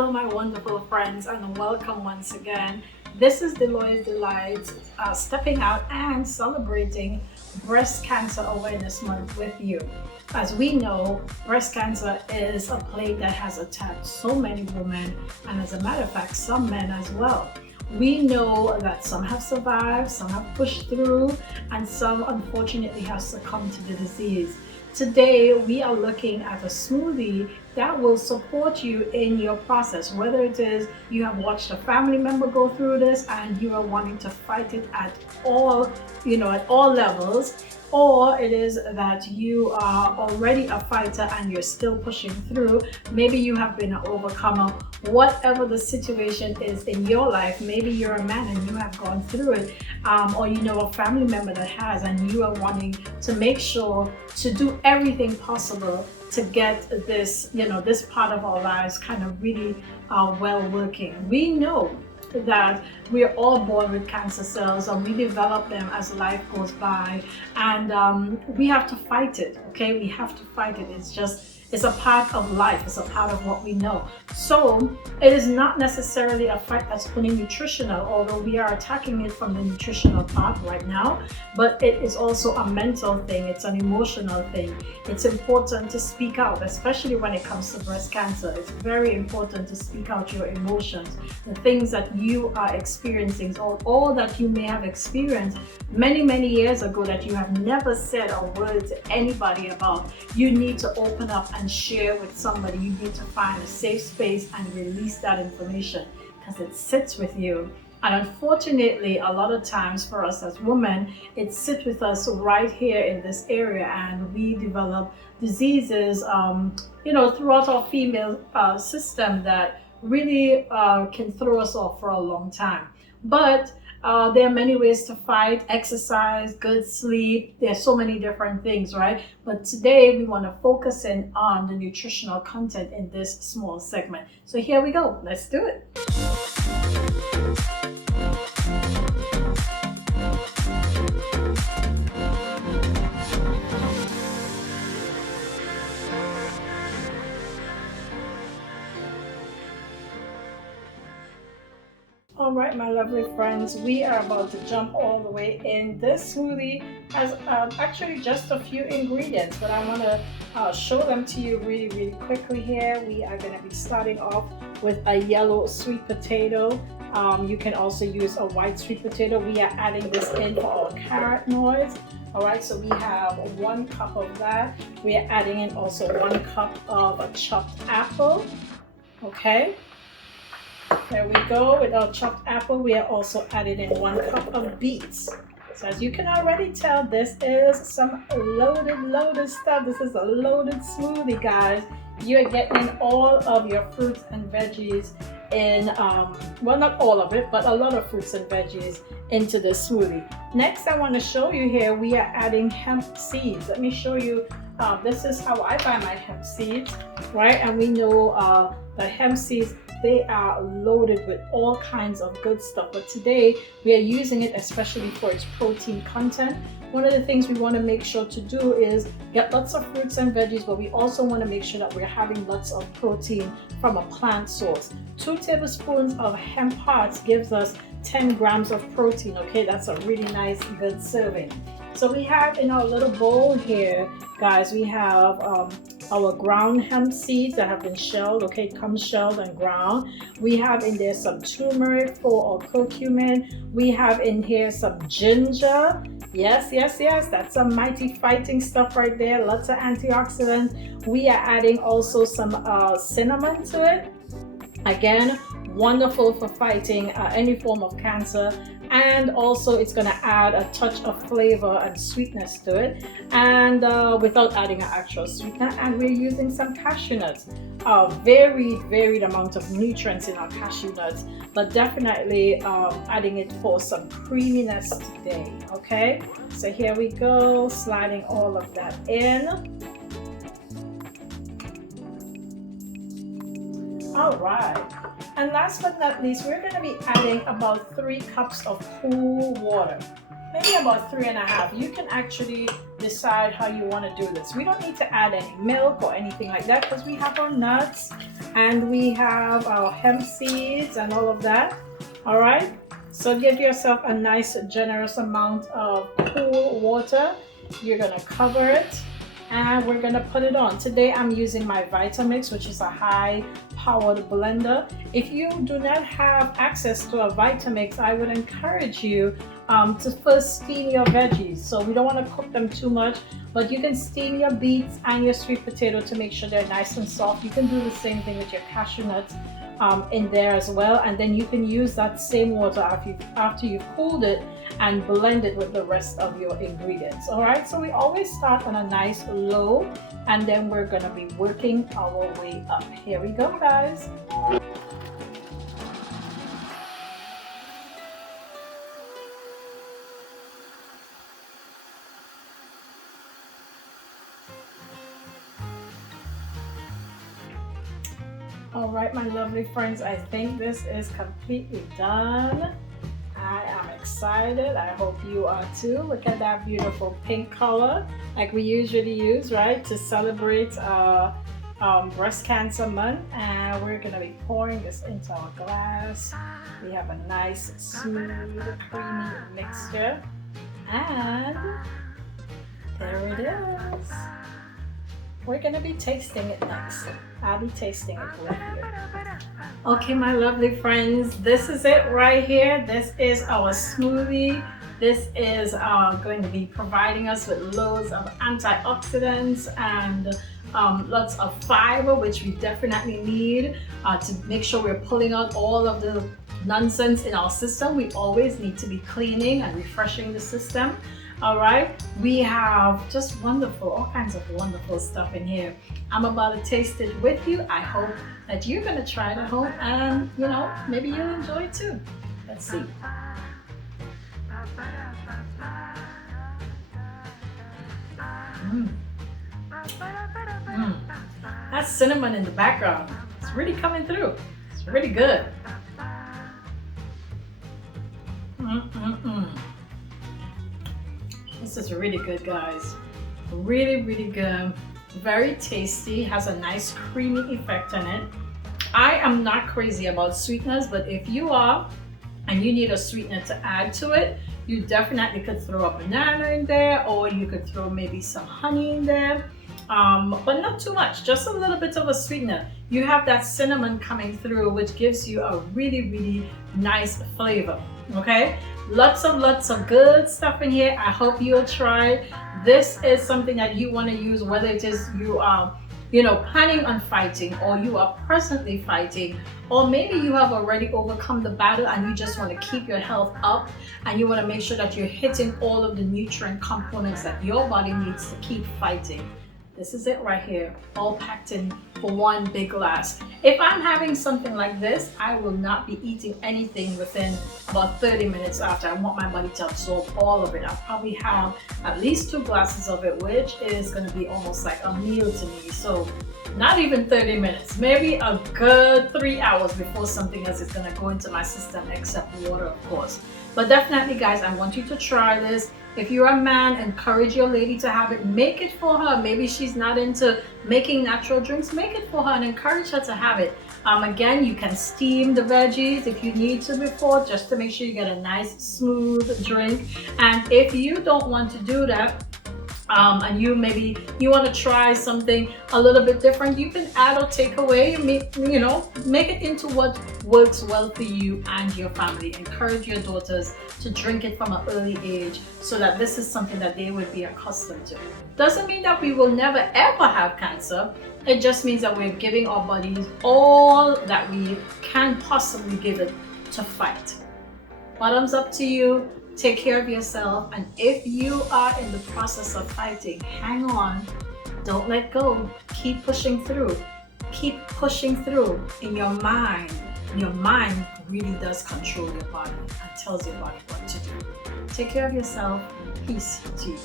Hello my wonderful friends and welcome once again. This is Deloitte Delight stepping out and celebrating Breast Cancer Awareness Month with you. As we know, breast cancer is a plague that has attacked so many women and as a matter of fact some men as well. We know that some have survived, some have pushed through, and some unfortunately have succumbed to the disease. Today we are looking at a smoothie that will support you in your process, whether it is you have watched a family member go through this and you are wanting to fight it at all, at all levels, or it is that you are already a fighter and you're still pushing through. Maybe you have been an overcomer. Whatever the situation is in your life, maybe you're a man and you have gone through it, or you know a family member that has, and you are wanting to make sure to do everything possible to get this, this part of our lives kind of really well working. We know that we're all born with cancer cells and we develop them as life goes by, and we have to fight it. Okay, we have to fight it. It's a part of life. It's a part of what we know. So it is not necessarily a fight that's only nutritional, although we are attacking it from the nutritional part right now, but it is also a mental thing. It's an emotional thing. It's important to speak out, especially when it comes to breast cancer. It's very important to speak out your emotions, the things that you are experiencing, or all that you may have experienced many years ago that you have never said a word to anybody about. You need to open up and share with somebody. You need to find a safe space and release that information because it sits with you. And unfortunately, a lot of times for us as women, it sits with us right here in this area, and we develop diseases, throughout our female system that really can throw us off for a long time. But there are many ways to fight: exercise, good sleep. There's so many different things, right? But today we want to focus in on the nutritional content in this small segment. So here we go. Let's do it. All right, my lovely friends, we are about to jump all the way in. This smoothie has actually just a few ingredients, but I want to show them to you really quickly here. We are going to be starting off with a yellow sweet potato. You can also use a white sweet potato. We are adding this in for our carotenoids. All right, so we have 1 cup of that. We are adding in also 1 cup of a chopped apple. Okay. There we go. With our chopped apple, we are also adding in 1 cup of beets. So as you can already tell, this is some loaded stuff. This is a loaded smoothie, guys. You're getting all of your fruits and veggies in, well, not all of it, but a lot of fruits and veggies into this smoothie. Next, I want to show you here, we are adding hemp seeds. Let me show you. This is how I buy my hemp seeds, right? And we know the hemp seeds, they are loaded with all kinds of good stuff, but today we are using it especially for its protein content. One of the things we want to make sure to do is get lots of fruits and veggies, but we also want to make sure that we're having lots of protein from a plant source. 2 tablespoons of hemp hearts gives us 10 grams of protein. Okay, that's a really nice good serving. So we have in our little bowl here, guys, we have our ground hemp seeds that have been shelled. Okay, it comes shelled and ground. We have in there some turmeric for our curcumin. We have in here some ginger. Yes, that's some mighty fighting stuff right there. Lots of antioxidants. We are adding also some cinnamon to it. Again, wonderful for fighting any form of cancer, and also it's going to add a touch of flavor and sweetness to it, and without adding an actual sweetener. And we're using some cashew nuts. Varied amount of nutrients in our cashew nuts, but definitely adding it for some creaminess today. Okay, so here we go, sliding all of that in. All right, and last but not least, we're going to be adding about 3 cups of cool water, maybe about 3.5. You can actually decide how you want to do this. We don't need to add any milk or anything like that because we have our nuts and we have our hemp seeds and all of that. All right, so give yourself a nice generous amount of cool water. You're gonna cover it and we're gonna put it on. Today I'm using my Vitamix, which is a high powered blender. If you do not have access to a Vitamix, I would encourage you to first steam your veggies. So we don't want to cook them too much, but you can steam your beets and your sweet potato to make sure they're nice and soft. You can do the same thing with your cashew nuts in there as well, and then you can use that same water after you've cooled it and blend it with the rest of your ingredients. All right, so we always start on a nice low and then we're going to be working our way up. Here we go, guys. All right, my lovely friends, I think this is completely done. I am excited. I hope you are too. Look at that beautiful pink color like we usually use, right, to celebrate Breast Cancer Month. And we're going to be pouring this into our glass. We have a nice, smooth, creamy mixture. And there it is. We're going to be tasting it next. I'll be tasting it with you. Okay, my lovely friends, this is it right here. This is our smoothie. This is going to be providing us with loads of antioxidants and lots of fiber, which we definitely need to make sure we're pulling out all of the nonsense in our system. We always need to be cleaning and refreshing the system. All right, we have just wonderful, all kinds of wonderful stuff in here. I'm about to taste it with you. I hope that you're gonna try it at home and, you know, maybe you'll enjoy it too. Let's see. That cinnamon in the background, it's really coming through. It's really good. This is really good, guys. Really, really good. Very tasty. Has a nice creamy effect on it. I am not crazy about sweeteners, but if you are and you need a sweetener to add to it, you definitely could throw a banana in there, or you could throw maybe some honey in there, but not too much, just a little bit of a sweetener. You have that cinnamon coming through, which gives you a really, really nice flavor. Okay, lots of good stuff in here. I hope you'll try. This is something that you want to use, whether it is you are, you know, planning on fighting, or you are presently fighting, or maybe you have already overcome the battle and you just want to keep your health up and you want to make sure that you're hitting all of the nutrient components that your body needs to keep fighting. This is it right here, all packed in for one big glass. If I'm having something like this, I will not be eating anything within about 30 minutes after. I want my body to absorb all of it. I'll probably have at least 2 glasses of it, which is going to be almost like a meal to me. So not even 30 minutes, maybe a good 3 hours before something else is going to go into my system, except water, of course. But definitely, guys, I want you to try this. If you're a man, encourage your lady to have it. Make it for her. Maybe she's not into making natural drinks. Make it for her and encourage her to have it. Again, you can steam the veggies if you need to before, just to make sure you get a nice smooth drink. And if you don't want to do that, and you want to try something a little bit different, you can add or take away, make it into what works well for you and your family. Encourage your daughters to drink it from an early age so that this is something that they would be accustomed to. Doesn't mean that we will never ever have cancer. It just means that we're giving our bodies all that we can possibly give it to fight. Bottoms up to you. Take care of yourself, and if you are in the process of fighting, hang on, don't let go, keep pushing through in your mind. Your mind really does control your body and tells your body what to do. Take care of yourself. Peace to you.